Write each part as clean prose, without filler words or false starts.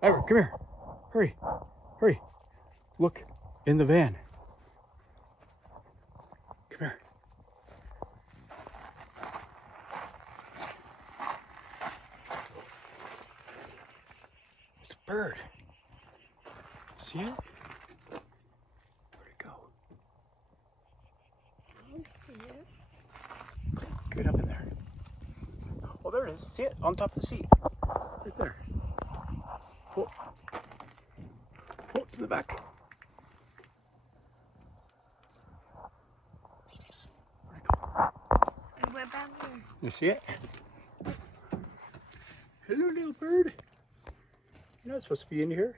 Ivor, come here. Hurry. Hurry. Look in the van. Come here. It's a bird. See it? Where'd it go? Get up in there. Oh, there it is. See it? On top of the seat. Right there. Pull. Pull it to the back. Where'd it go? It went back there. You see it? Hello, little bird. You're not supposed to be in here.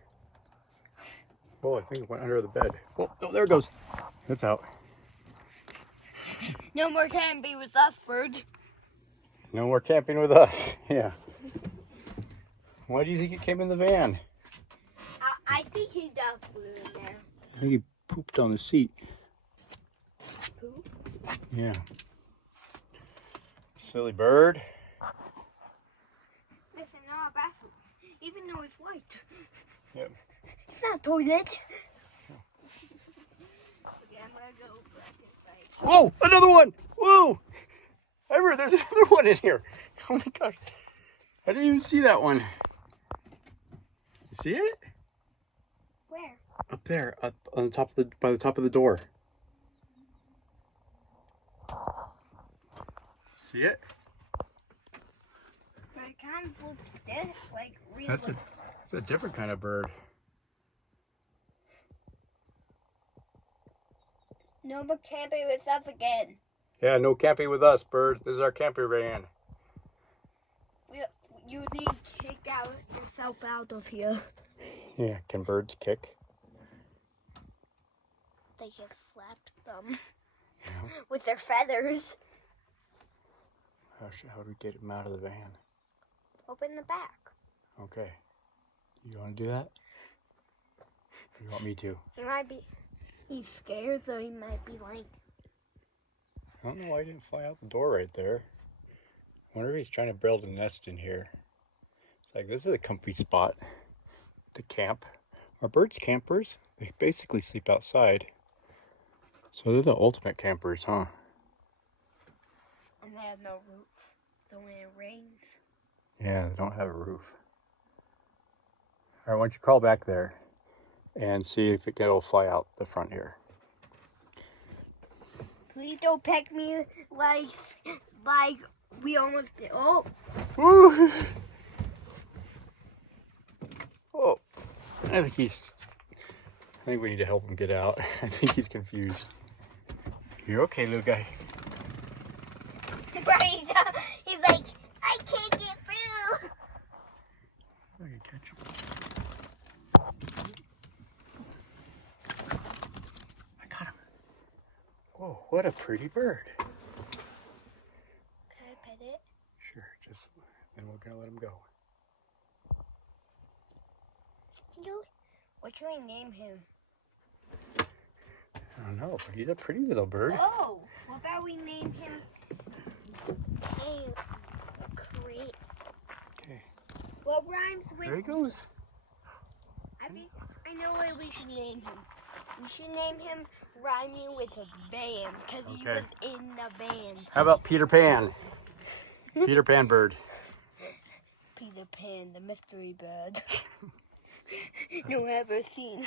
Oh, I think it went under the bed. Oh, no, there it goes. It's out. No more camping with us, bird. No more camping with us. Yeah. Why do you think it came in the van? I think he got flew in there. I think he pooped on the seat. Poop? Yeah. Silly bird. Listen, not a bathroom. Even though it's white. Yep. It's not a toilet. Okay, I'm gonna go back inside. Whoa! Another one! Whoa! Ivor, there's another one in here. Oh my gosh. I didn't even see that one. You see it? Where? Up there, up on the top of by the top of the door. See it? But it kind of looks dead, like really. That's a different kind of bird. No more camping with us again. Yeah, no camping with us, bird. This is our camper van. You need to kick yourself out of here. Yeah, can birds kick? They can flap them with their feathers. How do we get him out of the van? Open the back. Okay. You want to do that? Or you want me to? He's scared, so he might be like. I don't know why he didn't fly out the door right there. I wonder if he's trying to build a nest in here. It's like, this is a comfy spot to camp. Are birds campers? They basically sleep outside. So they're the ultimate campers, huh? And they have no roof. So when it rains. Yeah, they don't have a roof. All right, why don't you crawl back there and see if it'll fly out the front here. Please don't peck me like we almost did. Oh. Woo! Oh, I think we need to help him get out. I think he's confused. You're okay, little guy. Right, he's like, I can't get through. I can catch him. I got him. Whoa, what a pretty bird. Can I pet it? Sure, just then we're gonna let him go. What should we name him? I don't know, but he's a pretty little bird. Oh, what about we name him? Hey, Crate. Okay. What rhymes with? There he goes. I know what we should name him. We should name him rhyming with a band, because he Okay. was in the band. How about Peter Pan? Peter Pan bird. Peter Pan, the mystery bird. No ever seen.